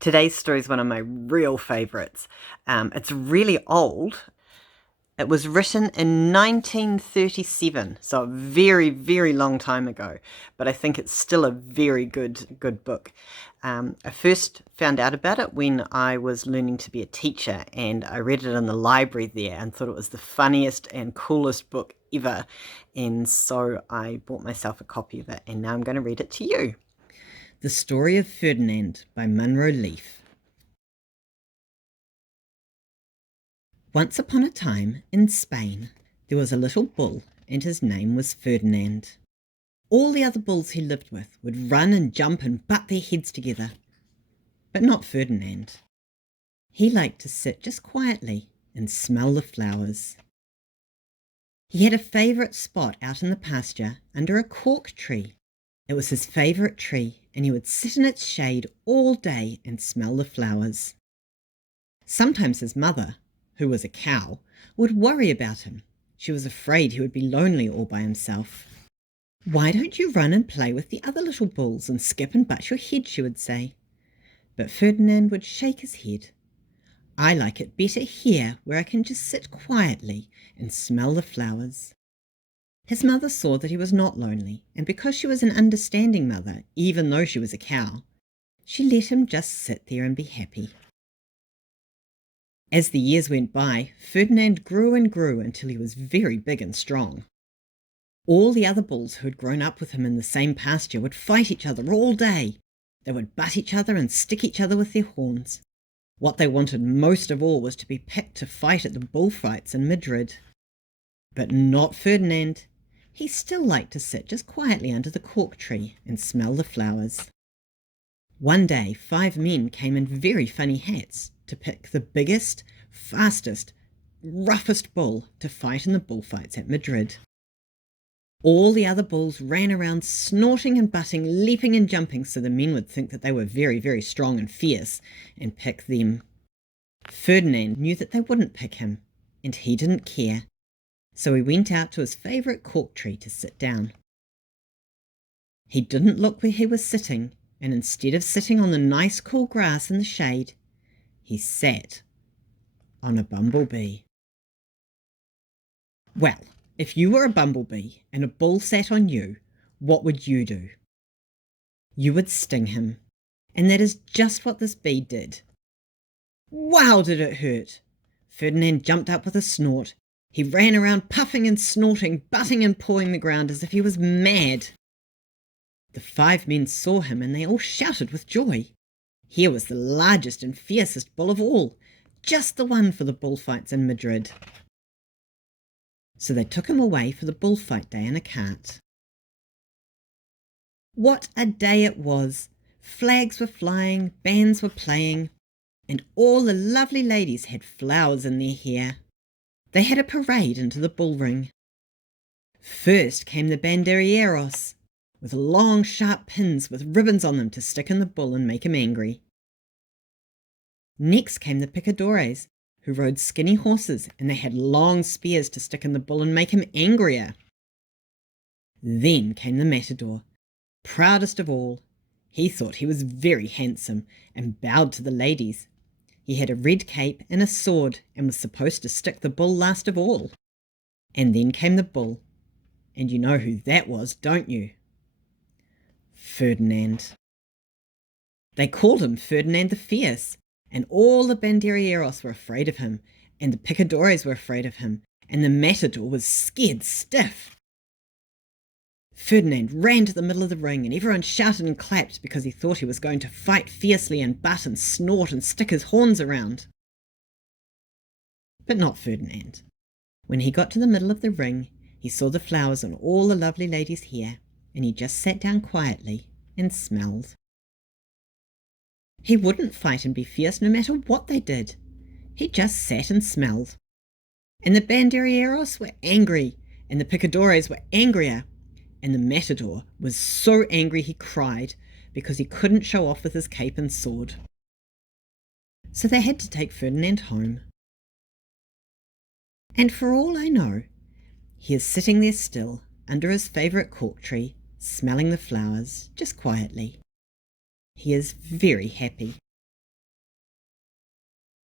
Today's story is one of my real favourites. It's really old. It was written in 1937, so a very, very long time ago, but I think it's still a very good book. I first found out about it when I was learning to be a teacher, and I read it in the library there and thought it was the funniest and coolest book ever, and so I bought myself a copy of it, and now I'm going to read it to you. The Story of Ferdinand by Munro Leaf. Once upon a time, in Spain, there was a little bull, and his name was Ferdinand. All the other bulls he lived with would run and jump and butt their heads together. But not Ferdinand. He liked to sit just quietly and smell the flowers. He had a favourite spot out in the pasture under a cork tree. It was his favourite tree, and he would sit in its shade all day and smell the flowers. Sometimes his mother, who was a cow, would worry about him. She was afraid he would be lonely all by himself. "Why don't you run and play with the other little bulls and skip and butt your head?" she would say. But Ferdinand would shake his head. "I like it better here, where I can just sit quietly and smell the flowers." His mother saw that he was not lonely, and because she was an understanding mother, even though she was a cow, she let him just sit there and be happy. As the years went by, Ferdinand grew and grew until he was very big and strong. All the other bulls who had grown up with him in the same pasture would fight each other all day. They would butt each other and stick each other with their horns. What they wanted most of all was to be picked to fight at the bullfights in Madrid. But not Ferdinand. He still liked to sit just quietly under the cork tree and smell the flowers. One day 5 men came in very funny hats to pick the biggest, fastest, roughest bull to fight in the bullfights at Madrid. All the other bulls ran around snorting and butting, leaping and jumping, so the men would think that they were very, very strong and fierce and pick them. Ferdinand knew that they wouldn't pick him, and he didn't care. So he went out to his favourite cork tree to sit down. He didn't look where he was sitting, and instead of sitting on the nice cool grass in the shade, he sat on a bumblebee. Well, if you were a bumblebee and a bull sat on you, what would you do? You would sting him, and that is just what this bee did. Wow, did it hurt! Ferdinand jumped up with a snort. He ran around puffing and snorting, butting and pawing the ground as if he was mad. The 5 men saw him and they all shouted with joy. Here was the largest and fiercest bull of all, just the one for the bullfights in Madrid. So they took him away for the bullfight day in a cart. What a day it was! Flags were flying, bands were playing, and all the lovely ladies had flowers in their hair. They had a parade into the bullring. First came the banderilleros, with long sharp pins with ribbons on them to stick in the bull and make him angry. Next came the picadores, who rode skinny horses, and they had long spears to stick in the bull and make him angrier. Then came the matador, proudest of all. He thought he was very handsome and bowed to the ladies. He had a red cape and a sword and was supposed to stick the bull last of all. And then came the bull, and you know who that was, don't you? Ferdinand. They called him Ferdinand the Fierce, and all the banderilleros were afraid of him, and the picadores were afraid of him, and the matador was scared stiff. Ferdinand ran to the middle of the ring, and everyone shouted and clapped because he thought he was going to fight fiercely and butt and snort and stick his horns around. But not Ferdinand. When he got to the middle of the ring, he saw the flowers on all the lovely ladies' hair, and he just sat down quietly and smelled. He wouldn't fight and be fierce no matter what they did. He just sat and smelled. And the banderilleros were angry, and the picadores were angrier, and the matador was so angry he cried because he couldn't show off with his cape and sword. So they had to take Ferdinand home. And for all I know, he is sitting there still under his favourite cork tree, smelling the flowers just quietly. He is very happy.